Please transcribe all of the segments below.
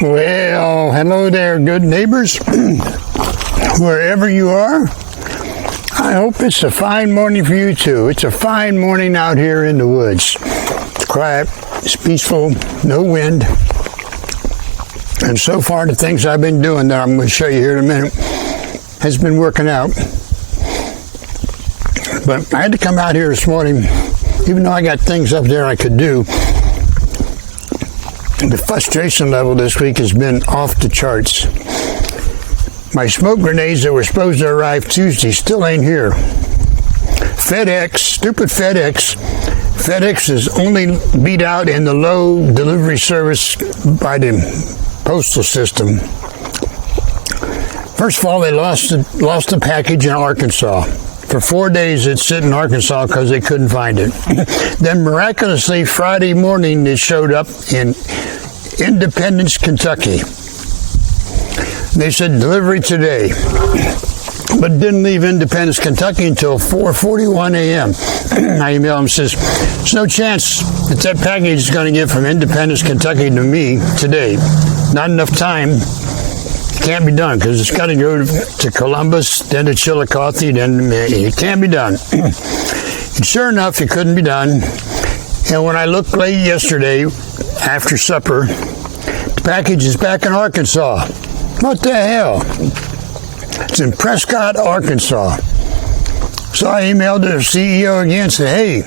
Well, hello there, good neighbors, wherever you are. I hope it's a fine morning for you too. It's a fine morning out here in the woods. It's quiet, it's peaceful, no wind. And so far the things I've been doing that I'm going to show you here in a minute has been working out. But I had to come out here this morning, even though I got things up there I could do. The frustration level this week has been off the charts. My smoke grenades that were supposed to arrive Tuesday still ain't here. FedEx, stupid FedEx. FedEx is only beat out in the low delivery service by the postal system. First of all, they lost the package in Arkansas. For 4 days, it's sitting in Arkansas because they couldn't find it. Then miraculously, Friday morning, it showed up in Independence, Kentucky. They said delivery today, but didn't leave Independence, Kentucky until 4:41 a.m. I emailed them and says, there's no chance that package is going to get from Independence, Kentucky to me today. Not enough time. It can't be done because it's got to go to Columbus, then to Chillicothe, then it can't be done. And sure enough, it couldn't be done. And when I looked late yesterday, after supper, the package is back in Arkansas. What the hell? It's in Prescott, Arkansas. So I emailed the CEO again and said, hey,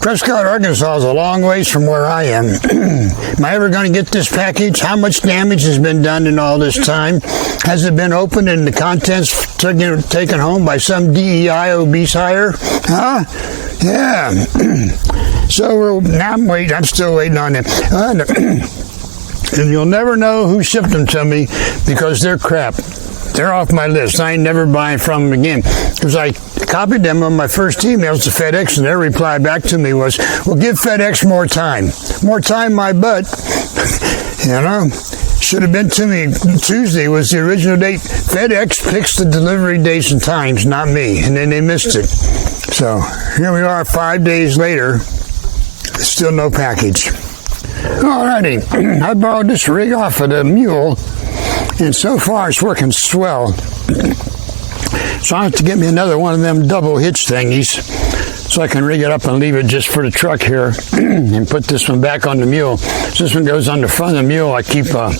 Prescott, Arkansas is a long ways from where I am. Am I ever going to get this package? How much damage has been done in all this time? Has it been opened and the contents taken home by some DEI obese hire? Huh? Yeah. So I'm still waiting on it. And you'll never know who shipped them to me because they're crap. They're off my list. I ain't never buying from them again. Because I copied them on my first emails to FedEx, and their reply back to me was, well, give FedEx more time. More time, my butt. You know? Should have been to me. Tuesday was the original date. FedEx picks the delivery dates and times, not me. And then they missed it. So here we are 5 days later. Still no package. Alrighty, I borrowed this rig off of the mule, and so far it's working swell. So I have to get me another one of them double hitch thingies so I can rig it up and leave it just for the truck here and put this one back on the mule. So this one goes on the front of the mule. I keep a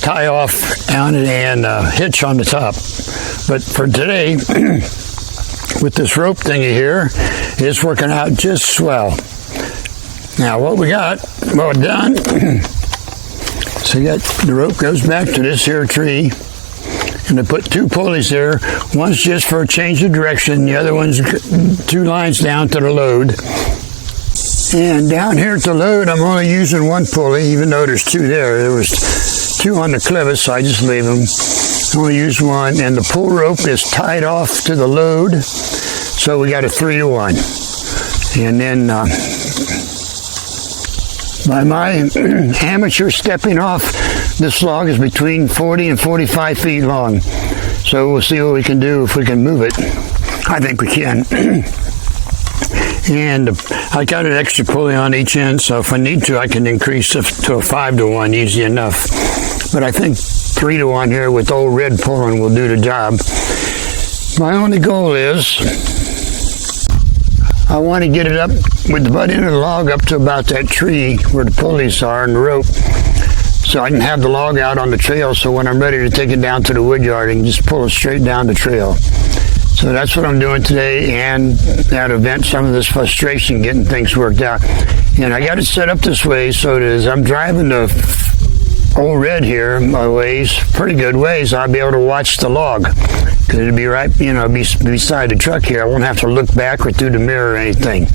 tie off on it and a hitch on the top. But for today, with this rope thingy here, it's working out just swell. Now what we got, well done, so you got the rope goes back to this here tree, and I put two pulleys there. One's just for a change of direction, the other one's 2 lines down to the load. And down here at the load, I'm only using one pulley, even though there's 2 there. There was 2 on the clevis, so I just leave them. I only use one, and the pull rope is tied off to the load, so we got a 3-to-1. And then by my amateur stepping off, this log is between 40 and 45 feet long. So we'll see what we can do if we can move it. I think we can. And I got an extra pulley on each end, so if I need to, I can increase it to a 5-to-1 easy enough. But I think 3-to-1 here with old red pulling will do the job. My only goal is I want to get it up with the butt end of the log up to about that tree where the pulleys are and the rope, so I can have the log out on the trail, so when I'm ready to take it down to the wood yard, I can just pull it straight down the trail. So that's what I'm doing today, and that'll vent some of this frustration getting things worked out. And I got it set up this way so that as I'm driving the old red here my ways, pretty good ways, I'll be able to watch the log. Because it'll be right, beside the truck here. I won't have to look back or through the mirror or anything.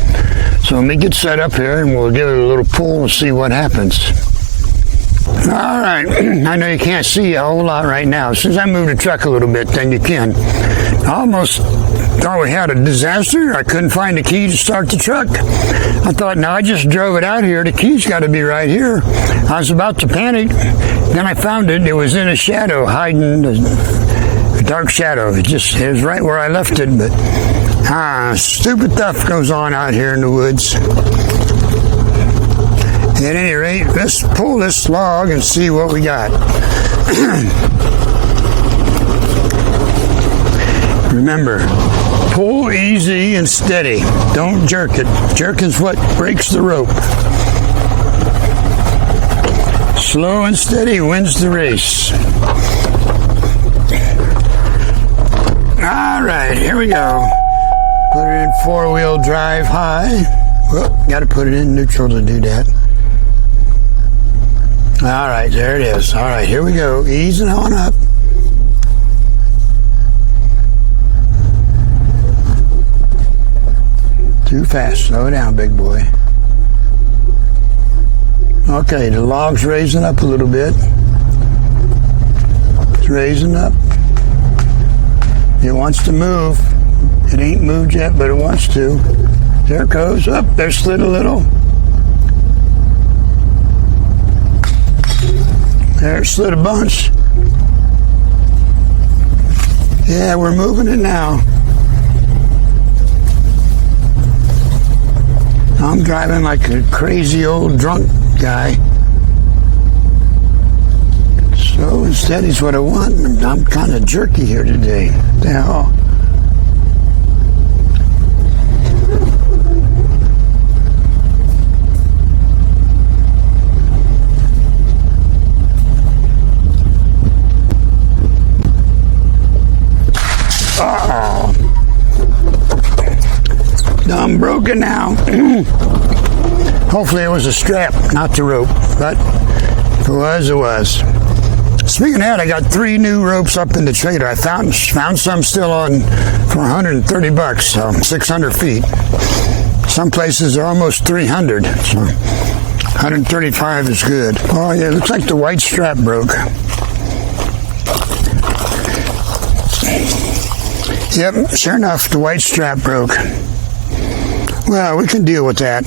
So let me get set up here and we'll give it a little pull and see what happens. All right, I know you can't see a whole lot right now. As soon as I move the truck a little bit, then you can. I almost thought we had a disaster. I couldn't find the key to start the truck. I thought, no, I just drove it out here. The key's got to be right here. I was about to panic. Then I found it. It was in a shadow, hiding a dark shadow. It was right where I left it. But stupid stuff goes on out here in the woods. At any rate, let's pull this log and see what we got. Remember, pull easy and steady. Don't jerk it. Jerk is what breaks the rope. Slow and steady wins the race. All right, here we go. Put it in four-wheel drive high. Well, got to put it in neutral to do that. All right, there it is. All right, here we go. Easing on up. Too fast. Slow down, big boy. Okay, the log's raising up a little bit. It's raising up. It wants to move. It ain't moved yet, but it wants to. There it goes. Up. There slid a little. There it slid a bunch. Yeah, we're moving it now. I'm driving like a crazy old drunk guy. Slow and steady is what I want. I'm kind of jerky here today. What the hell? Uh-oh. I'm broken now. Hopefully it was a strap, not the rope. But if it was, it was. Speaking of that, I got 3 new ropes up in the trailer. I found some still on for $130, so 600 feet. Some places are almost 300, so 135 is good. Oh yeah, it looks like the white strap broke. Yep, sure enough, the white strap broke. Well, we can deal with that.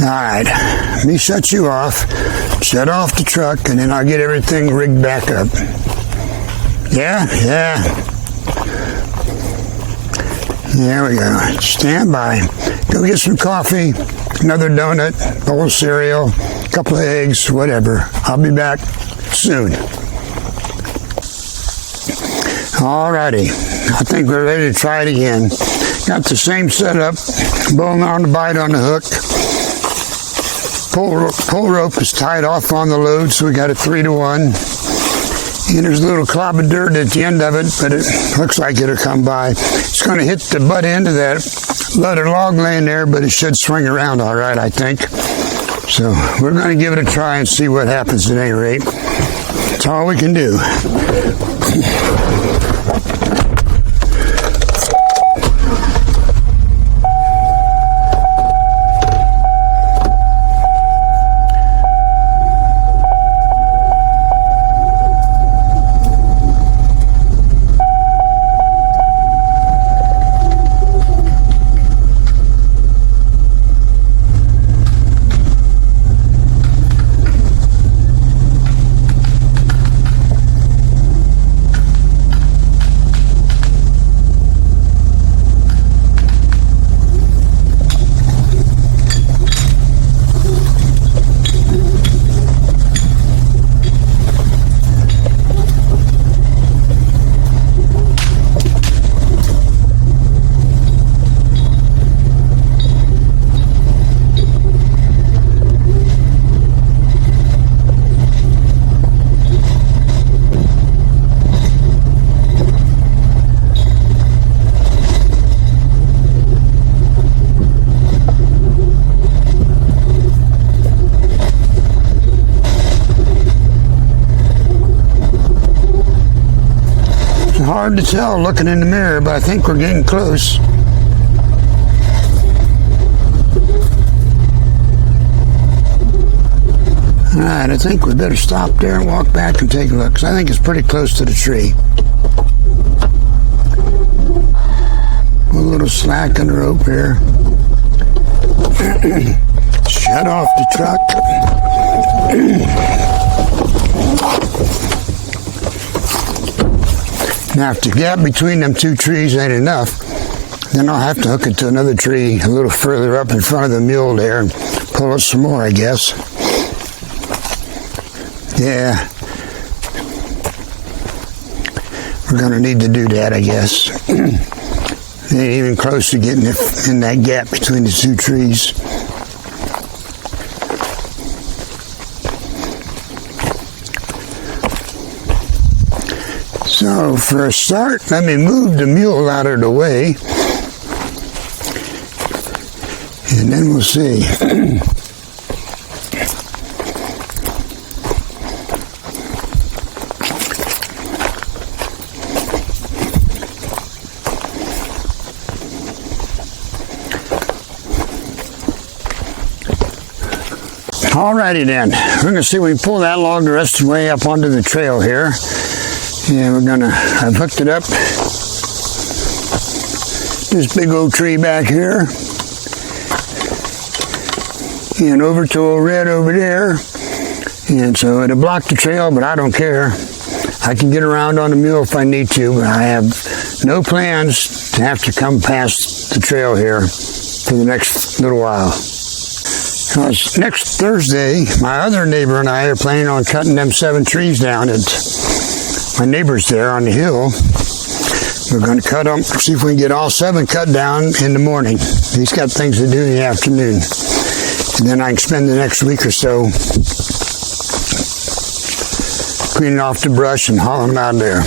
All right, let me shut you off, shut off the truck, and then I'll get everything rigged back up. Yeah. There we go. Stand by. Go get some coffee, another donut, bowl of cereal, a couple of eggs, whatever. I'll be back soon. All righty. I think we're ready to try it again. Got the same setup, bowline on the bite on the hook. Pull rope is tied off on the load, so we got a 3-to-1. And there's a little clob of dirt at the end of it, but it looks like it'll come by. It's going to hit the butt end of that leather log laying there, but it should swing around all right, I think. So we're going to give it a try and see what happens at any rate. That's all we can do. Hard to tell looking in the mirror, but I think we're getting close. All right, I think we better stop there and walk back and take a look, because I think it's pretty close to the tree. A little slack in the rope here. Shut off the truck. Now, if the gap between them 2 trees ain't enough, then I'll have to hook it to another tree a little further up in front of the mule there and pull it some more, I guess. Yeah. We're going to need to do that, I guess. They ain't even close to getting it in that gap between the two trees. So for a start, let me move the mule out of the way, and then we'll see. Alrighty then, we're going to see if we can pull that log the rest of the way up onto the trail here. Yeah, I've hooked it up. This big old tree back here. And over to a red over there. And so it'll block the trail, but I don't care. I can get around on the mule if I need to, but I have no plans to have to come past the trail here for the next little while. Next Thursday, my other neighbor and I are planning on cutting them 7 trees down at my neighbor's there on the hill. We're going to cut them, see if we can get all 7 cut down in the morning. He's got things to do in the afternoon. And then I can spend the next week or so cleaning off the brush and hauling them out of there.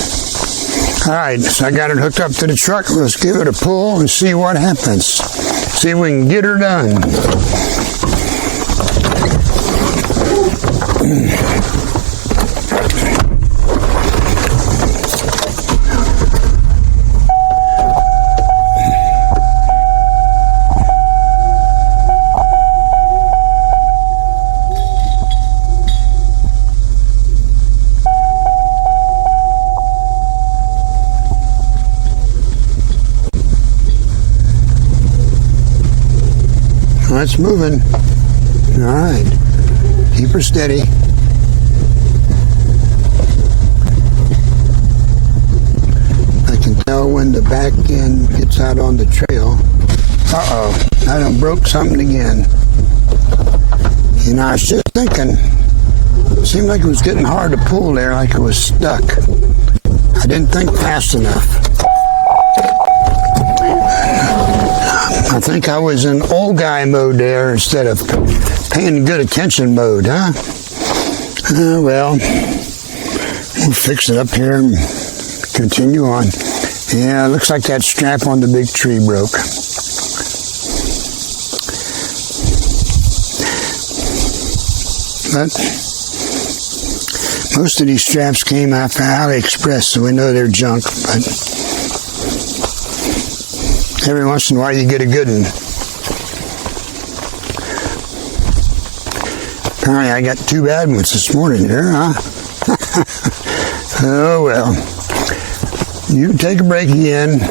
All right, so I got it hooked up to the truck. Let's give it a pull and see what happens. See if we can get her done. It's moving. All right. Keep her steady. I can tell when the back end gets out on the trail. Uh-oh. I done broke something again. You know, I was just thinking, it seemed like it was getting hard to pull there, like it was stuck. I didn't think fast enough. I think I was in old guy mode there instead of paying good attention mode, huh? Well, we'll fix it up here and continue on. Yeah, it looks like that strap on the big tree broke. But most of these straps came out from AliExpress, so we know they're junk, but every once in a while you get a good one. Apparently I got 2 bad ones this morning here, huh? Oh well. You take a break again.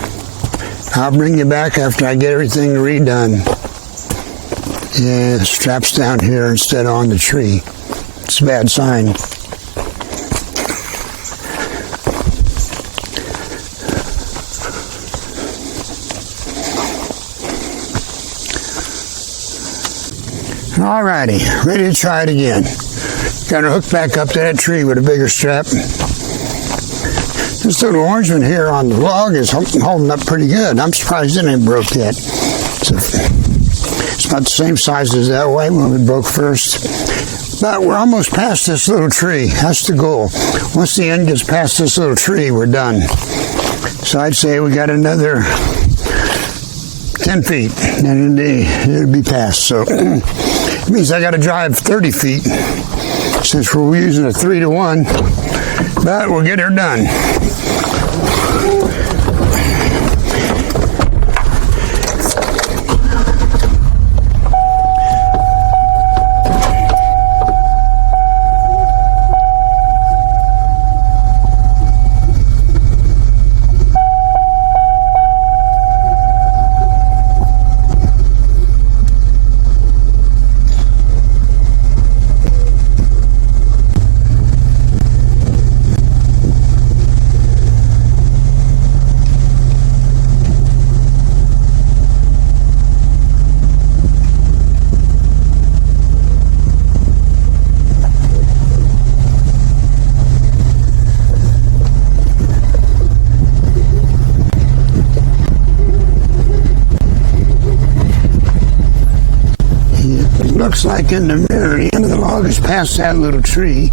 I'll bring you back after I get everything redone. Yeah, the strap's down here instead of on the tree. It's a bad sign. Alrighty, ready to try it again. Got her hooked back up to that tree with a bigger strap. This little orange one here on the log is holding up pretty good. I'm surprised it ain't broke yet. It's about the same size as that white one that broke first. But we're almost past this little tree. That's the goal. Once the end gets past this little tree, we're done. So I'd say we got another 10 feet, and it'll be past. So it means I got to drive 30 feet since we're using a 3-to-1, but we'll get her done. looks like in the very end of the log is past that little tree.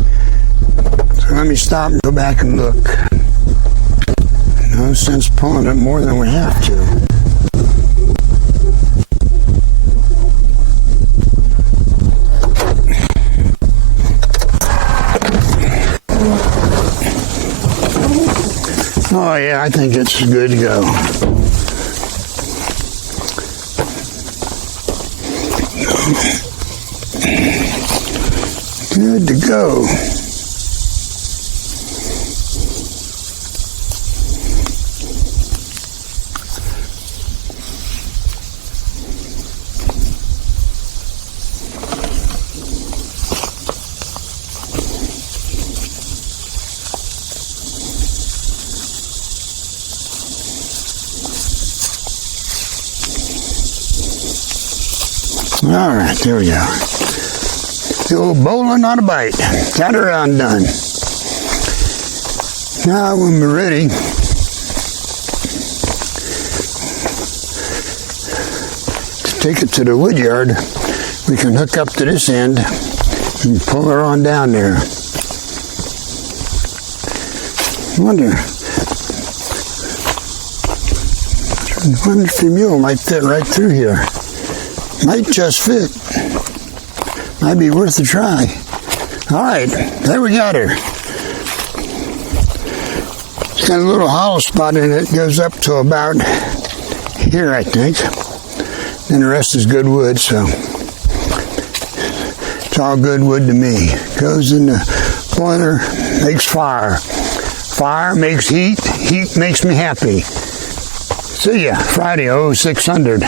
So let me stop and go back and look. No sense pulling it more than we have to. Oh yeah, I think it's good to go. Good to go. All right, there we go. The old bowling on a bite. Got her on done. Now when we're ready, to take it to the wood yard, we can hook up to this end and pull her on down there. Wonder if the mule might fit right through here. Might just fit. Might be worth a try. All right, there we got her. It's got a little hollow spot in it. It goes up to about here, I think. And the rest is good wood, so it's all good wood to me. Goes in the boiler, makes fire. Fire makes heat. Heat makes me happy. See ya, Friday, 0600.